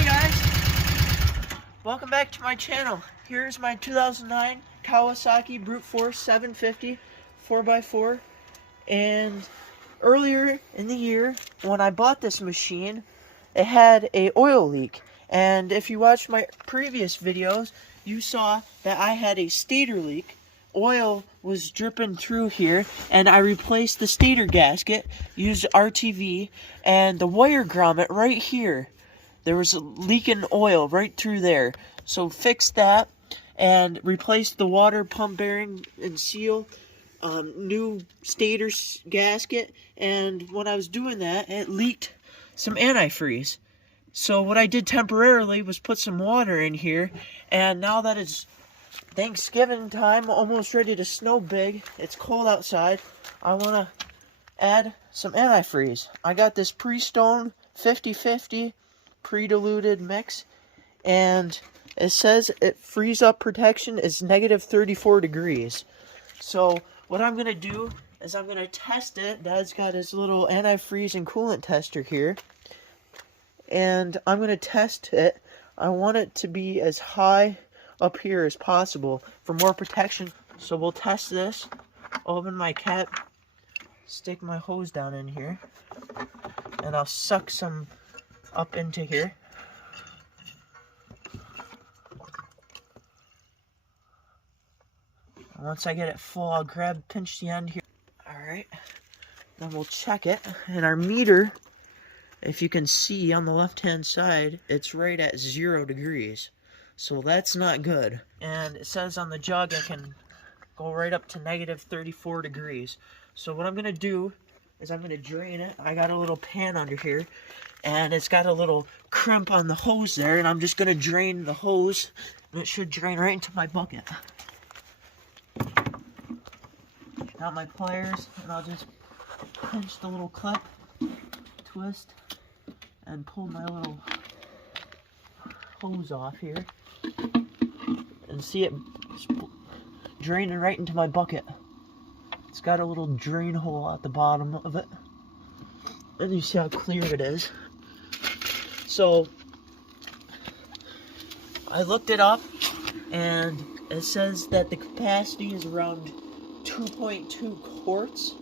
Hi guys, welcome back to my channel. Here's my 2009 Kawasaki Brute Force 750 4x4. And earlier in the year, when I bought this machine, it had an oil leak. And if you watched my previous videos, you saw that I had a stator leak. Oil was dripping through here, and I replaced the stator gasket, used RTV, and the wire grommet right here. There was a leaking oil right through there. So fixed that and replaced the water pump bearing and seal, new stator gasket, and when I was doing that, it leaked some antifreeze. So what I did temporarily was put some water in here, and now that it's Thanksgiving time, almost ready to snow big, it's cold outside, I want to add some antifreeze. I got this pre-stone 50-50 pre-diluted mix, and it says it freeze up protection is negative 34 degrees. So what I'm going to do is I'm going to test it. Dad's got his little antifreeze and coolant tester here, and I'm going to test it. I want it to be as high up here as possible for more protection. So we'll test this. Open my cap, stick my hose down in here, and I'll suck some up into here. And once I get it full, I'll pinch the end here. Alright, then we'll check it. And our meter, if you can see on the left hand side, it's right at 0 degrees. So that's not good. And it says on the jug I can go right up to negative 34 degrees. So what I'm going to do is I'm going to drain it. I got a little pan under here, and it's got a little crimp on the hose there, and I'm just going to drain the hose, and it should drain right into my bucket. Got my pliers, and I'll just pinch the little clip, twist, and pull my little hose off here, and see it draining right into my bucket. It's got a little drain hole at the bottom of it, and you see how clear it is. So I looked it up, and it says that the capacity is around 2.2 quarts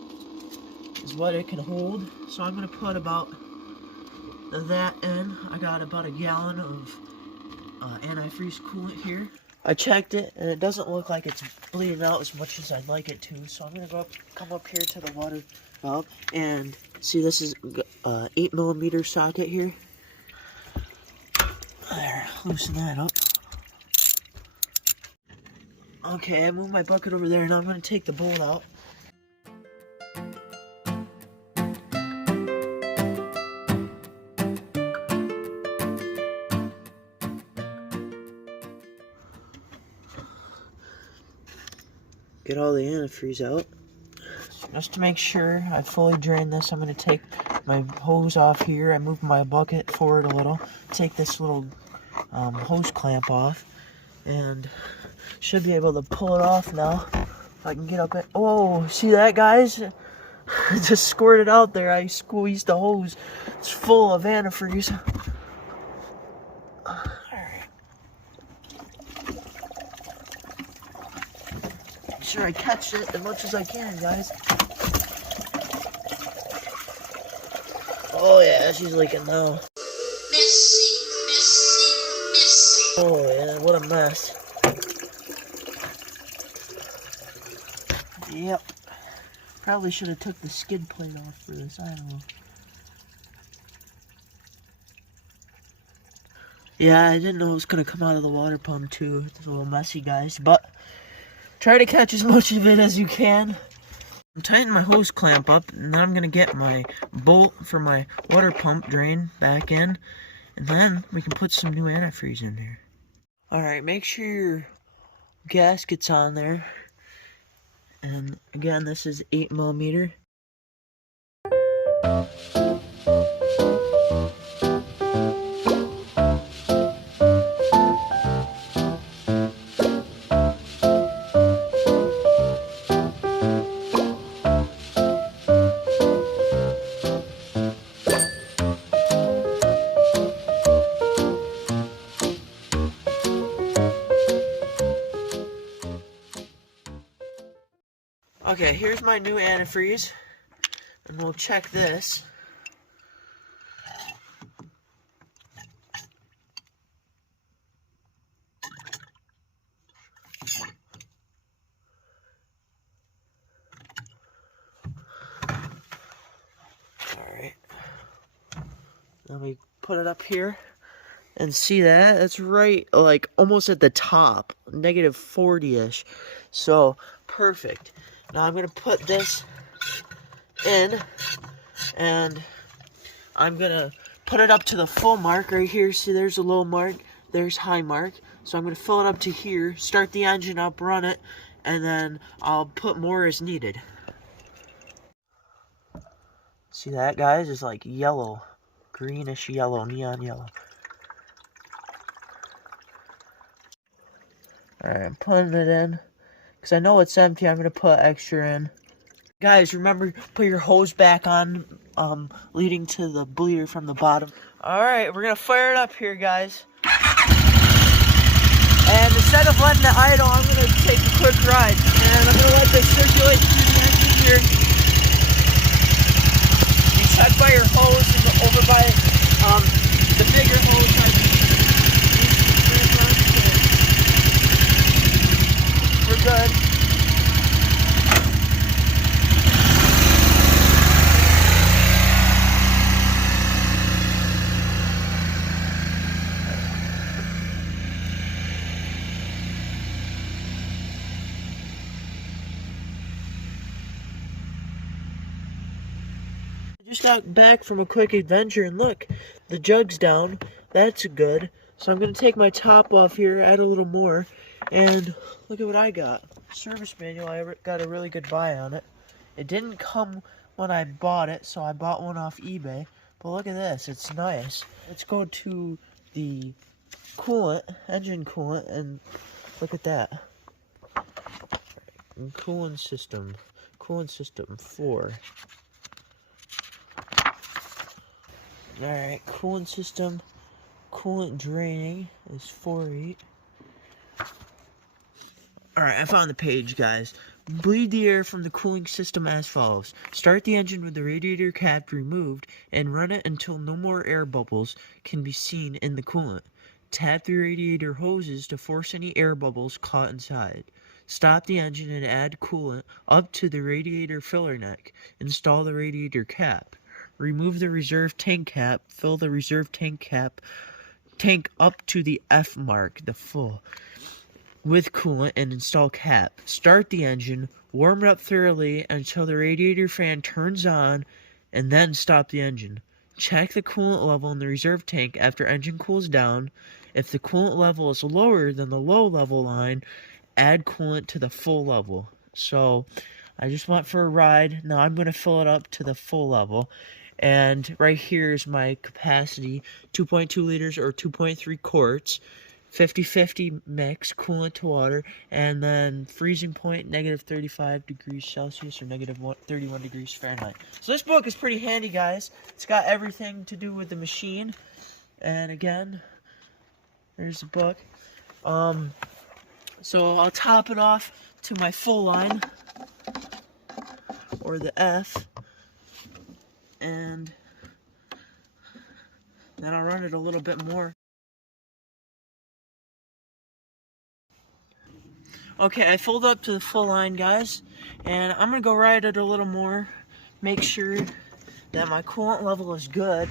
is what it can hold. So I'm going to put about that in. I got about a gallon of antifreeze coolant here. I checked it, and it doesn't look like it's bleeding out as much as I'd like it to. So I'm going to come up here to the water valve, and see, this is 8mm socket here. There, loosen that up. Okay, I moved my bucket over there, and I'm going to take the bolt out. Get all the antifreeze out. Just to make sure I fully drain this, I'm going to take my hose off here. I moved my bucket forward a little, take this little hose clamp off, and should be able to pull it off now. If I can get up it. Oh, see that, guys? It just squirted out there. I squeezed the hose. It's full of antifreeze. Make sure I catch it as much as I can, guys. Oh yeah, she's leaking now. Oh yeah, what a mess. Yep. Probably should have took the skid plate off for this, I don't know. Yeah, I didn't know it was going to come out of the water pump too. It's a little messy, guys, but try to catch as much of it as you can. I'm tightening my hose clamp up, and then I'm going to get my bolt for my water pump drain back in, and then we can put some new antifreeze in here. Alright, make sure your gasket's on there. And again, this is 8mm. Okay, here's my new antifreeze, and we'll check this. Alright. Then we put it up here and see that? It's right, like, almost at the top. Negative 40-ish. So, perfect. Now I'm going to put this in, and I'm going to put it up to the full mark right here. See, there's a low mark. There's high mark. So I'm going to fill it up to here, start the engine up, run it, and then I'll put more as needed. See that, guys? It's like yellow. Greenish yellow, neon yellow. Alright, I'm putting it in. Because I know it's empty, I'm going to put extra in. Guys, remember, put your hose back on, leading to the bleeder from the bottom. Alright, we're going to fire it up here, guys. And instead of letting it idle, I'm going to take a quick ride. And I'm going to let this circulate through the engine here. You check by your hose and over by the bigger hose. We're good. I just got back from a quick adventure, and look, the jug's down. That's good. So I'm going to take my top off here, add a little more, and look at what I got. Service manual, I got a really good buy on it. It didn't come when I bought it, so I bought one off eBay. But look at this, it's nice. Let's go to the coolant, engine coolant, and look at that. Coolant system 4. Alright, coolant system, coolant draining is 4.8. Alright, I found the page, guys. Bleed the air from the cooling system as follows. Start the engine with the radiator cap removed and run it until no more air bubbles can be seen in the coolant. Tap the radiator hoses to force any air bubbles caught inside. Stop the engine and add coolant up to the radiator filler neck. Install the radiator cap. Remove the reserve tank cap. Fill the reserve tank up to the F mark, the full, with coolant, and install cap. Start the engine, warm it up thoroughly until the radiator fan turns on, and then stop the engine. Check the coolant level in the reserve tank after engine cools down. If the coolant level is lower than the low level line, add coolant to the full level. So I just went for a ride. Now I'm going to fill it up to the full level. And right here is my capacity, 2.2 liters or 2.3 quarts, 50-50 mix, coolant to water, and then freezing point, negative 35 degrees Celsius or negative 31 degrees Fahrenheit. So this book is pretty handy, guys. It's got everything to do with the machine. And again, there's the book. So I'll top it off to my full line, or the F. And then I'll run it a little bit more. Okay, I filled up to the full line, guys, and I'm gonna go ride it a little more, make sure that my coolant level is good.